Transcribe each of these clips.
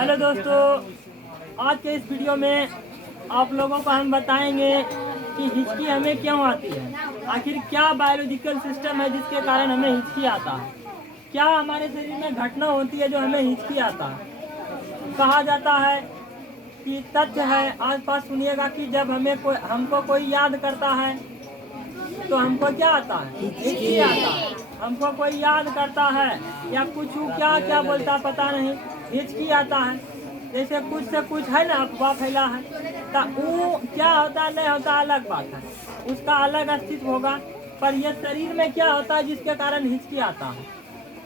Hello दोस्तों, आज के इस वीडियो में आप लोगों को हम बताएंगे कि हिचकी हमें क्यों आती है। आखिर क्या बायोलॉजिकल सिस्टम है जिसके कारण हमें हिचकी आता है। क्या हमारे शरीर में घटना होती है जो हमें हिचकी आता है। कहा जाता है कि तथ्य है, आस पास सुनिएगा, कि जब हमको कोई याद करता है तो हमको क्या आता है, हिचकी आता है। हमको कोई याद करता है या कुछ क्या क्या बोलता पता नहीं, हिचकी आता है। जैसे कुछ से कुछ है ना, अफवाह फैला है, तो वो क्या होता नहीं होता अलग बात है, उसका अलग अस्तित्व होगा। पर यह शरीर में क्या होता है जिसके कारण हिचकी आता है।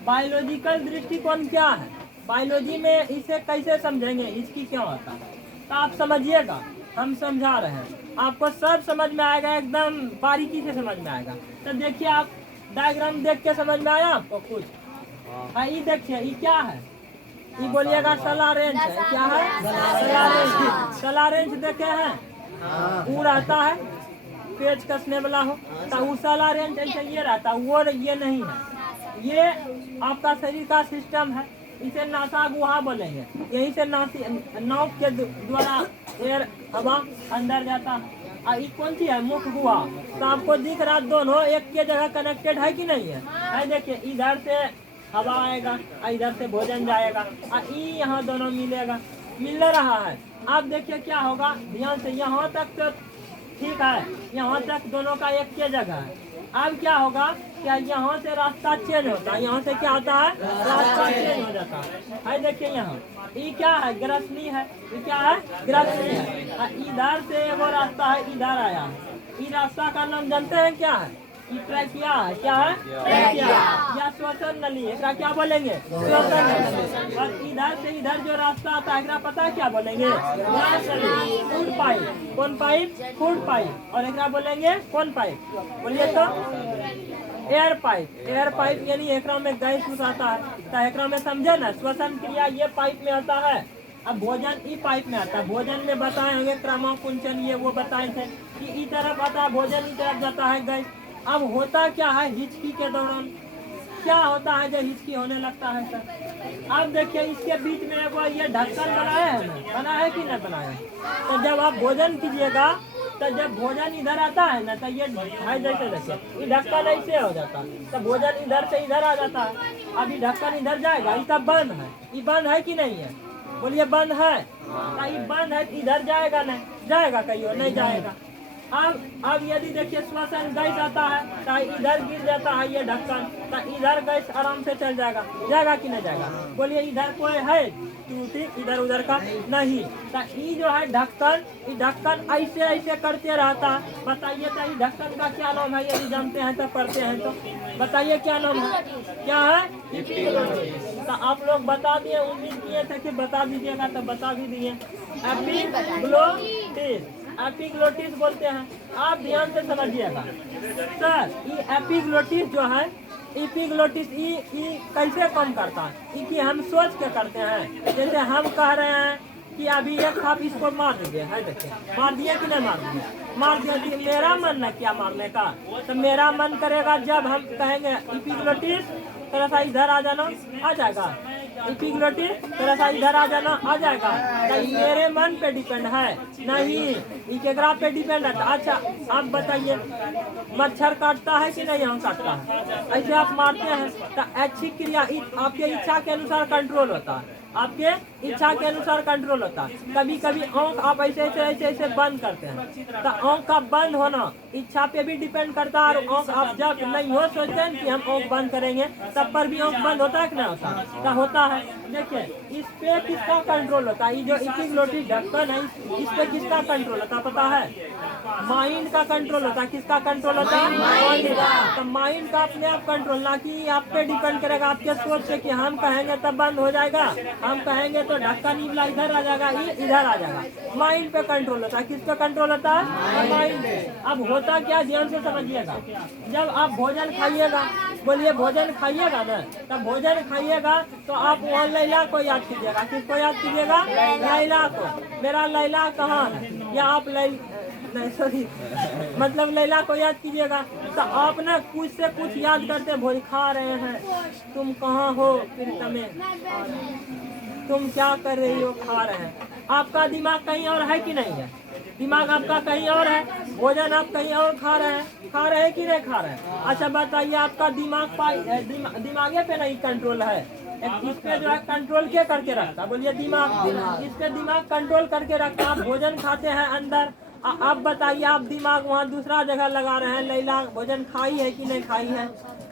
बायोलॉजिकल दृष्टिकोण क्या है, बायोलॉजी में इसे कैसे समझेंगे, हिचकी क्यों आता है, तो आप समझिएगा। हम समझा रहे हैं, आपको सब समझ में आएगा, एकदम बारीकी से समझ में आएगा। तो देखिए, आप डायग्राम देख के समझ में आया आपको कुछ? हाँ, ये देखिए, ये क्या है, ये बोलिएगा सलारेंच है। क्या है? सलारेंच। सलारेंच देखे हैं, वो रहता है पेच कसने वाला हो, तो वो सलारेंच ऐसे ये रहता है, वो ये नहीं है। ये आपका शरीर का सिस्टम है, इसे नासा गुहा बोलेंगे। यहीं से नाक के द्वारा एयर हवा अंदर जाता है। ये कौन सी है? मुख गुहा। तो आपको दिख रहा दोनों एक के जगह कनेक्टेड है कि नहीं है? देखिए, इधर से हवा आएगा, इधर से भोजन जाएगा, यहाँ दोनों मिल रहा है। आप देखिए क्या होगा, ध्यान से, यहाँ तक तो ठीक है, यहाँ तक दोनों का एक के जगह है। अब क्या होगा, क्या यहाँ से रास्ता चेंज होता है, यहाँ से क्या होता है, रास्ता चेंज हो जाता है। देखिए यहाँ ये क्या है, ग्रसनी है। ये क्या है? ग्रसनी है। इधर से वो रास्ता है, इधर आया है। इस रास्ता का नाम जानते हैं क्या है? ट्रैकिया है। क्या है? ट्रैकिया या श्वसन नली। एकरा क्या बोलेंगे? श्वसन नली। और इधर से इधर जो रास्ता आता है, एकरा पता है क्या बोलेंगे? Food pipe. कौन पाइप? Food pipe. और एकरा बोलेंगे कौन पाइप? बोलिए तो। Air pipe. एयर पाइप यानी एकरा में गैस आता है, तो एकरा में समझे ना, श्वसन क्रिया ये पाइप में होता है। अब भोजन ई पाइप में आता है। भोजन में बताए होंगे क्रमाकुंचन, ये वो बताए थे कि ई तरफ आता है भोजन, ई तरफ जाता है गैस। अब होता क्या है, हिचकी के दौरान क्या होता है जब हिचकी होने लगता है सर? अब देखिए, इसके बीच में एक बार ये ढक्कन बनाया है ना, बना है कि नहीं बनाया? तो जब आप भोजन कीजिएगा, तो जब भोजन इधर आता है ना, तो ये है जैसे देखिए, ये ढक्कन ऐसे हो जाता है, तो भोजन इधर से इधर आ जाता है। अब ये ढक्कन इधर जाएगा, ये तब बंद है। ये बंद है कि नहीं है? बोलिए बंद है। ये बंद है, इधर जाएगा नहीं, जाएगा कहीं नहीं जाएगा। अब यदि देखिए श्वसन गैस आता है, तो इधर गिर जाता है ये ढक्कन, तो इधर गैस आराम से चल जाएगा। जाएगा कि नहीं जाएगा? बोलिए इधर कोई है टूटी, इधर उधर का नहीं। तो ये जो है ढक्कन, ये ढक्कन ऐसे ऐसे करते रहता है। बताइए तो ये ढक्कन का क्या नाम है? यदि जानते हैं तो पढ़ते हैं तो बताइए क्या नाम है? क्या है? तो आप लोग बता दिए, उम्मीद किए थे कि बता दीजिएगा, तो बता भी दिए। एपिग्लोटिस। एपिग्लोटिस बोलते हैं। आप ध्यान से समझिएगा सर, ये एपिग्लोटिस जो है, एपिग्लोटिस ये कैसे काम करता है, कि हम सोच के करते हैं। जैसे हम कह रहे हैं कि अभी एक आप इसको मार दीजिए, है देखिए, मार दिए कि नहीं मार दिए? मार दिया कि मेरा मन है क्या मारने का? तो मेरा मन करेगा जब हम कहेंगे एपिग्लोटिस थोड़ा सा इधर आ जाना, आ जाएगा। एपिग्लोटिस थोड़ा सा इधर आ जाना, आ जाएगा। तो मेरे मन पे डिपेंड है नहीं, ये केकरा पे डिपेंड है? अच्छा आप बताइए, मच्छर काटता है कि नहीं? यहाँ काटता है, ऐसे आप मारते हैं, तो अच्छी क्रिया आपके इच्छा के अनुसार कंट्रोल होता है, आपके इच्छा के अनुसार कंट्रोल होता है। कभी कभी आँख आप ऐसे ऐसे ऐसे ऐसे बंद करते हैं, तो आँख का बंद होना इच्छा पे भी डिपेंड करता है। और आँख आप जब नहीं हो सोचते हैं कि हम आँख बंद करेंगे, तब पर भी आँख बंद होता है कि नहीं होता? तो होता है। देखिए, इस पे किसका कंट्रोल होता है? ये जो एपिग्लोटिस ढक्कन है, इस पे किसका कंट्रोल होता है पता है? माइंड का कंट्रोल होता है। किसका कंट्रोल होता है? माइंड का। तो माइंड का अपने आप कंट्रोल, ना कि आप पे डिपेंड करेगा आपके सोच पे कि हम कहेंगे तब बंद हो जाएगा, हम कहेंगे तो ढक्कन वाला इधर आ जाएगा, ये इधर आ जाएगा। माइंड पे कंट्रोल होता है। किस पे कंट्रोल होता है? माइंड पे। अब होता क्या, ध्यान से समझिएगा। जब आप भोजन खाइएगा, बोलिए भोजन खाइएगा ना, तब भोजन खाइएगा तो आप वहाँ लैला को याद कीजिएगा। किसको याद कीजिएगा? लैला को। मेरा लैला कहाँ है? या आप नहीं सॉरी, मतलब लैला को याद कीजिएगा। तो आप ना कुछ से कुछ याद करते भोज खा रहे हैं, तुम कहाँ हो, फिर तमें तुम क्या कर रही हो, खा रहे हैं। आपका दिमाग कहीं और है कि नहीं है? दिमाग आपका कहीं और है, भोजन आप कहीं और खा रहे हैं कि नहीं खा रहे हैं? अच्छा बताइए, आपका दिमागे पे नहीं कंट्रोल है, इस पे जो है कंट्रोल क्या करके रखता? बोलिए दिमाग। इस पे दिमाग कंट्रोल करके रखता। आप भोजन खाते हैं अंदर, आप बताइए, आप दिमाग वहाँ दूसरा जगह लगा रहे हैं। लैला भोजन खाई है कि नहीं खाई है,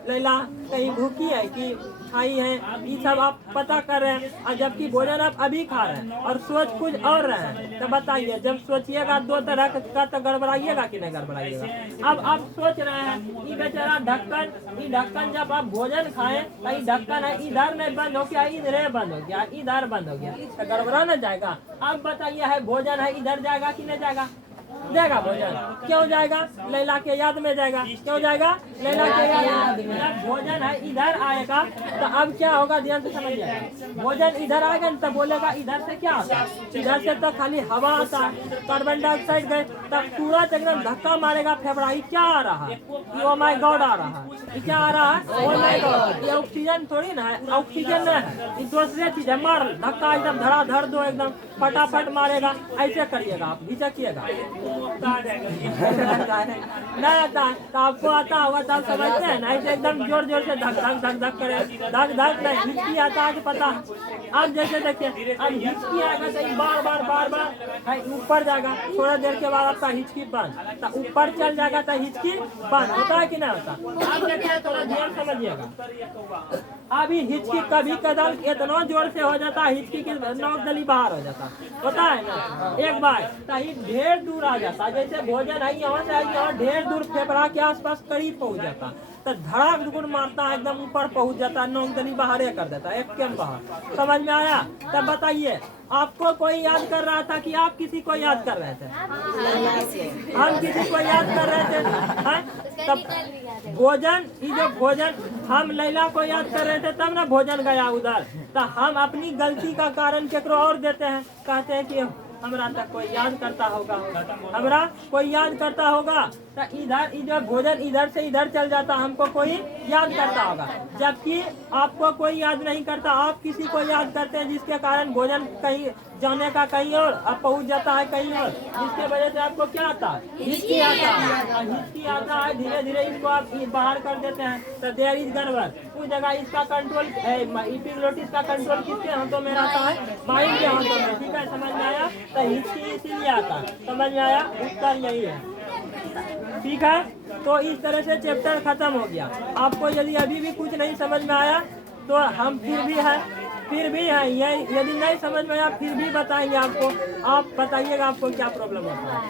लैला कहीं भूखी है कि खाई है, ये सब आप पता कर रहे हैं। और जबकि भोजन आप अभी खा रहे हैं और सोच कुछ और रहे हैं। तो बताइए, जब सोचिएगा दो तरह का तो गड़बड़ाइएगा कि नहीं गड़बड़ाइएगा? अब आप सोच रहे हैं ये बेचारा ढक्कन जब आप भोजन खाएं तो ये ढक्कन है इधर नहीं बंद हो गया, इधर बंद हो गया, इधर बंद हो गया, तो गड़बड़ा न जाएगा? अब बताइए, है भोजन है इधर जाएगा कि नहीं जाएगा? जाएगा भोजन। क्यों जाएगा? लैला के याद में जाएगा। क्यों जाएगा? लैला के याद में। जब भोजन है इधर आएगा तो अब क्या होगा, ध्यान से समझिए। भोजन इधर आएगा तो बोलेगा इधर से क्या आता है? इधर से तो खाली हवा आता है, कार्बन डाइऑक्साइड गए, तब पूरा एकदम धक्का मारेगा फेफड़ा। ये क्या आ रहा है? ये ओ माय गॉड आ रहा है। ये क्या आ रहा है? Oh my God. ये ऑक्सीजन थोड़ी ना है, ऑक्सीजन नहीं है, ये दूसरे चीज है। मार धक्का एकदम धड़ाधड़ दो, एकदम फटाफट मारेगा। ऐसे करिएगा, आप झिझकिएगा नहीं आता तो आपको आता होगा तो आप समझते हैं ना। ऐसे एकदम जोर जोर से धक धक धक धक करे, धक धक नहीं, हिचकी आता है कि पता? आप जैसे देखिए, अब हिचकी आएगा तो बार बार ऊपर जाएगा, थोड़ा देर के बाद आपका हिचकी बंद, तो ऊपर चल जाएगा तो हिचकी बंद होता है कि नहीं होता? आप देखिए, थोड़ा ध्यान समझिएगा। अभी हिचकी कभी कदल इतना जोर से हो जाता है, हिचकी की नोक दली बाहर हो जाता होता है ना एक बार, तो ढेर दूर आ जाता। जैसे भोजन है यहाँ से यहाँ ढेर दूर फेफड़ा के आसपास करीब पहुँच जाता, तो धड़ाक दुगुन मारता है, एकदम ऊपर पहुँच जाता है, नोक दली बाहर कर देता है, एक केम बाहर। समझ में आया? तब बताइए, आपको कोई याद कर रहा था कि आप किसी को याद कर रहे थे? हम किसी को याद कर रहे थे। तब भोजन, ये जो भोजन हम लैला को याद कर रहे थे तब ना भोजन गया उधर। तो हम अपनी गलती का कारण केकरो और देते हैं, कहते हैं कि हमरा तक कोई याद करता होगा, हमरा कोई याद करता होगा, तो इधर जो भोजन इधर से इधर चल जाता, हमको कोई याद करता होगा। जबकि आपको कोई याद नहीं करता, आप किसी को याद करते हैं, जिसके कारण भोजन कहीं जाने का कहीं और अब पहुंच जाता है कहीं और, जिसके वजह से आपको क्या आता है? हिचकी आता है। हिचकी आता है, धीरे धीरे इसको आप बाहर कर देते हैं, तो देयर इज गड़बड़। उस जगह इसका कंट्रोल, इपिग्लोटिस का कंट्रोल किसके हाथों में रहता है? माइंड के हाथों में। ठीक है, समझ में आया? तो हिचकी इसीलिए आता है। समझ में आया? उत्तर यही है। ठीक है, तो इस तरह से चैप्टर खत्म हो गया। आपको यदि अभी भी कुछ नहीं समझ में आया तो हम फिर भी है ये, यदि नहीं समझ में आया फिर भी बताएंगे आपको। आप बताइएगा आपको क्या प्रॉब्लम होता है।